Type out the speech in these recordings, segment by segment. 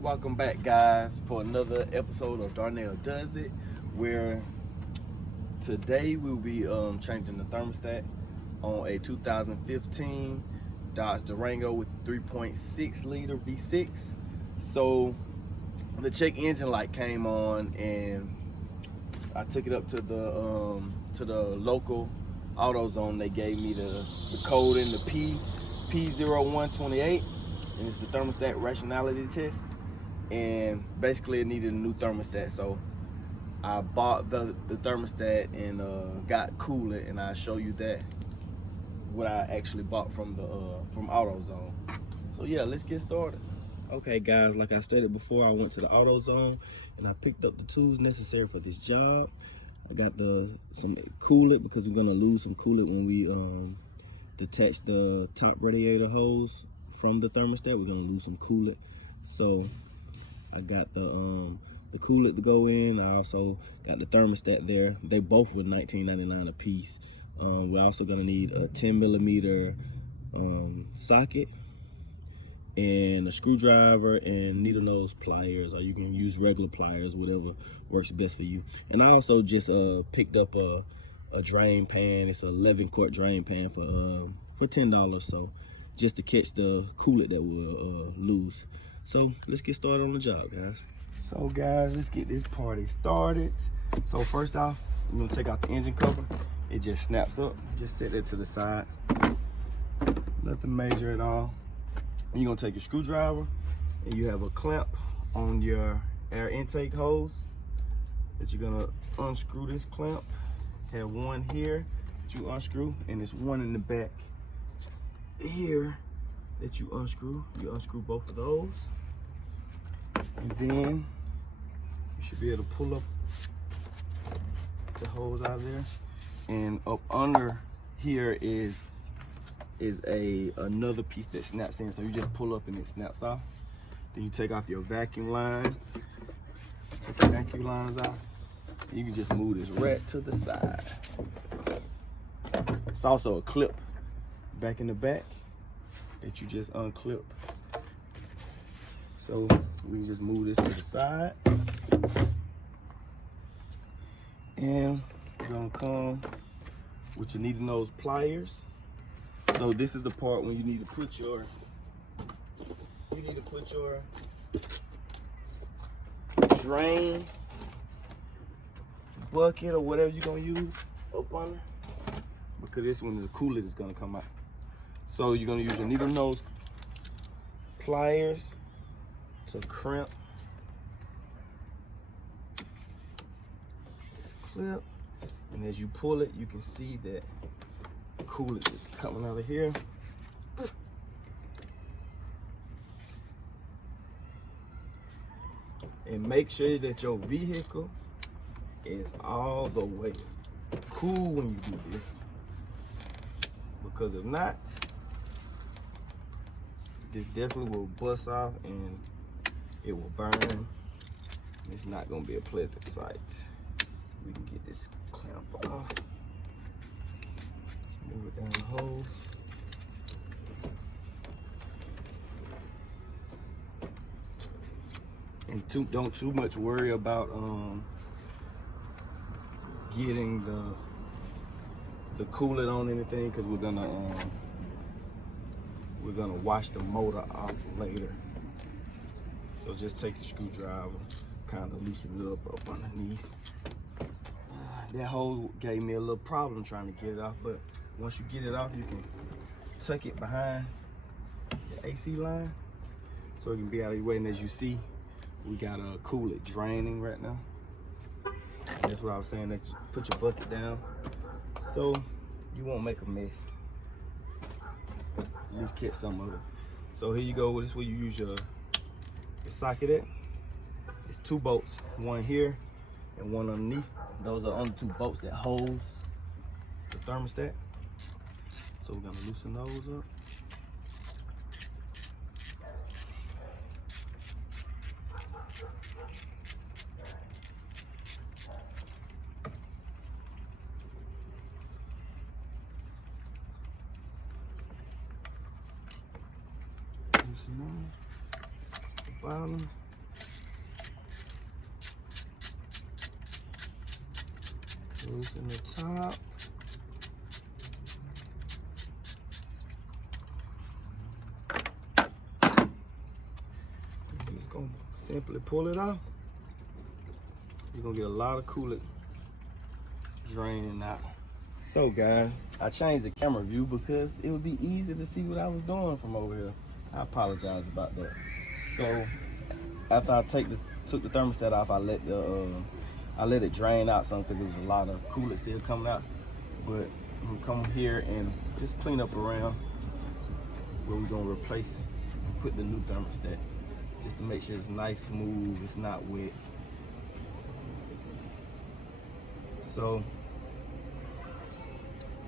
Welcome back, guys, for another episode of Darnell Does It, where today we'll be changing the thermostat on a 2015 Dodge Durango with 3.6 liter V6. So the check engine light came on, and I took it up to the local AutoZone. They gave me the code in the P0128, and it's the thermostat rationality test. And basically it needed a new thermostat, so I bought the thermostat and got Coolant, and I'll show you that what I actually bought from AutoZone. So yeah, let's get started. Okay guys, like I stated before, I went to the AutoZone and I picked up the tools necessary for this job. I got some coolant because we're gonna lose some coolant when we detach the top radiator hose from the thermostat. We're gonna lose some coolant, so I got the coolant to go in. I also got the thermostat there. They both were $19.99 a piece. We're also gonna need a 10mm socket and a screwdriver and needle nose pliers, or you can use regular pliers, whatever works best for you. And I also just picked up a drain pan. It's an 11-quart drain pan for $10, so just to catch the coolant that we'll lose. So let's get started on the job, guys. So guys, let's get this party started. So first off, we're gonna take out the engine cover. It just snaps up. Just set it to the side. Nothing major at all. And you're gonna take your screwdriver, and you have a clamp on your air intake hose that you're gonna unscrew this clamp. Have one here that you unscrew, and there's one in the back here that you unscrew. You unscrew both of those, and then you should be able to pull up the hose out of there. And up under here is another piece that snaps in, so you just pull up and it snaps off. Then you take off your vacuum lines. Take the vacuum lines out. You can just move this right to the side. It's also a clip back in the back that you just unclip. So we can just move this to the side. And we're gonna come with your needle nose pliers. So this is the part when you need to put your drain bucket or whatever you're gonna use up under, because this is when the coolant is gonna come out. So you're gonna use your needle nose pliers to crimp this clip, and as you pull it, you can see that coolant is coming out of here. And make sure that your vehicle is all the way cool when you do this, because if not, this definitely will bust off and it will burn. It's not gonna be a pleasant sight. We can get this clamp off. Move it down the hose. And don't too much worry about getting the coolant on anything, because we're gonna wash the motor off later. So just take your screwdriver, kind of loosen it up underneath. That hose gave me a little problem trying to get it off, but once you get it off, you can tuck it behind the AC line so it can be out of your way. And as you see, we got a coolant draining right now. And that's what I was saying, that you put your bucket down so you won't make a mess. At least catch some of it. So here you go. This is where you use your socket at. It's 2 bolts, one here and one underneath. Those are only 2 bolts that hold the thermostat. So we're gonna loosen those up. Loosen up the bottom. Loosen the top. Just gonna simply pull it off. You're gonna get a lot of coolant draining out. So guys, I changed the camera view because it would be easy to see what I was doing from over here. I apologize about that. So after I took the thermostat off, I let it drain out some because there was a lot of coolant still coming out. But I'm gonna come here and just clean up around where we're gonna replace and put the new thermostat, just to make sure it's nice, smooth, it's not wet. So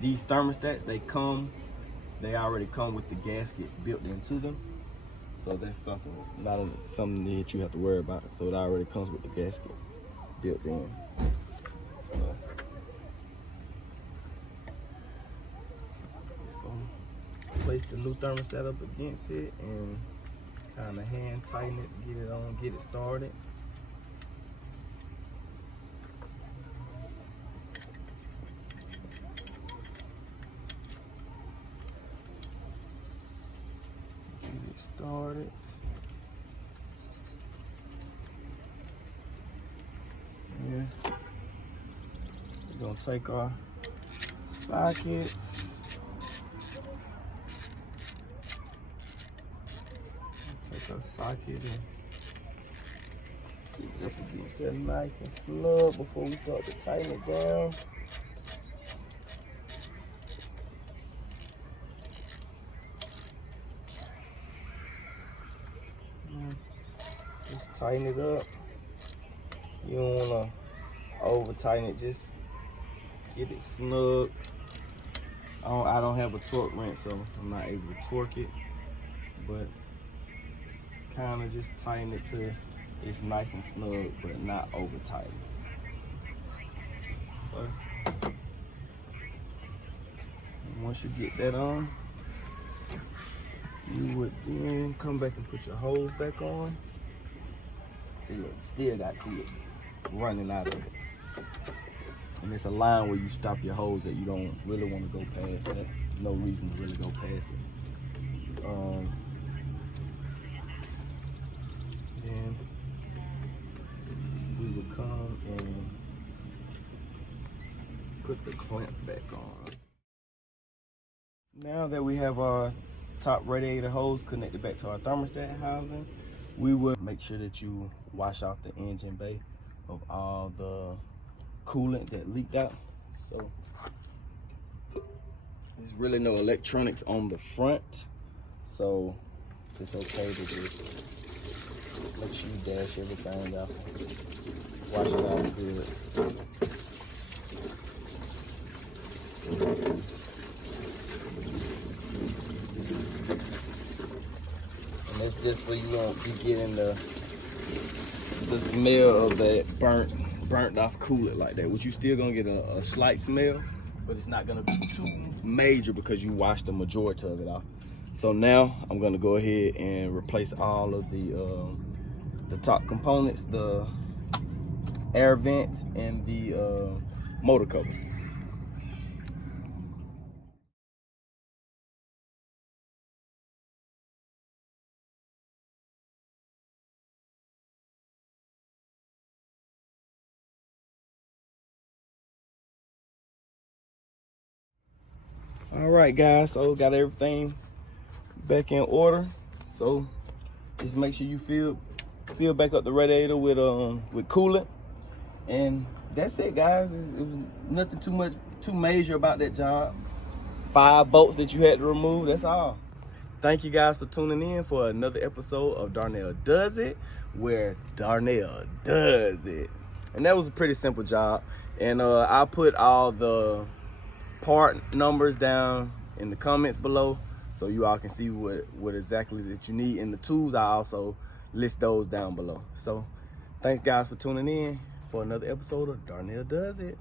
these thermostats, they already come with the gasket built into them. So that's something that you have to worry about. So it already comes with the gasket built in. So just gonna place the new thermostat up against it and kind of hand tighten it, get it on, get it started. Started. Yeah. We're gonna take our sockets. Take our socket and get it up against that nice and snug before we start to tighten it down. Just tighten it up. You don't want to over tighten it, just get it snug. I don't have a torque wrench, so I'm not able to torque it, but kind of just tighten it to it's nice and snug, but not over tight. So once you get that on, you would then come back and put your hose back on. See, look, still got coolant running out of it. And it's a line where you stop your hose that you don't really want to go past that. There's no reason to really go past it. Then we would come and put the clamp back on. Now that we have our top radiator hose connected back to our thermostat housing, we will make sure that you wash off the engine bay of all the coolant that leaked out. So there's really no electronics on the front, so it's okay to just make sure you dash everything out, wash it out good. And that's just so you won't be getting the smell of that burnt off coolant like that, which you still gonna get a slight smell, but it's not gonna be too major because you washed the majority of it off. So now I'm gonna go ahead and replace all of the top components, the air vents and the motor cover. All right, guys, so got everything back in order. So just make sure you fill back up the radiator with coolant, and that's it, guys. It was nothing too major about that job. 5 bolts that you had to remove, that's all. Thank you guys for tuning in for another episode of Darnell Does It, where Darnell does it. And that was a pretty simple job, and I'll put all the part numbers down in the comments below so you all can see what exactly that you need, and the tools I also list those down below. So thanks guys for tuning in for another episode of Darnell Does It.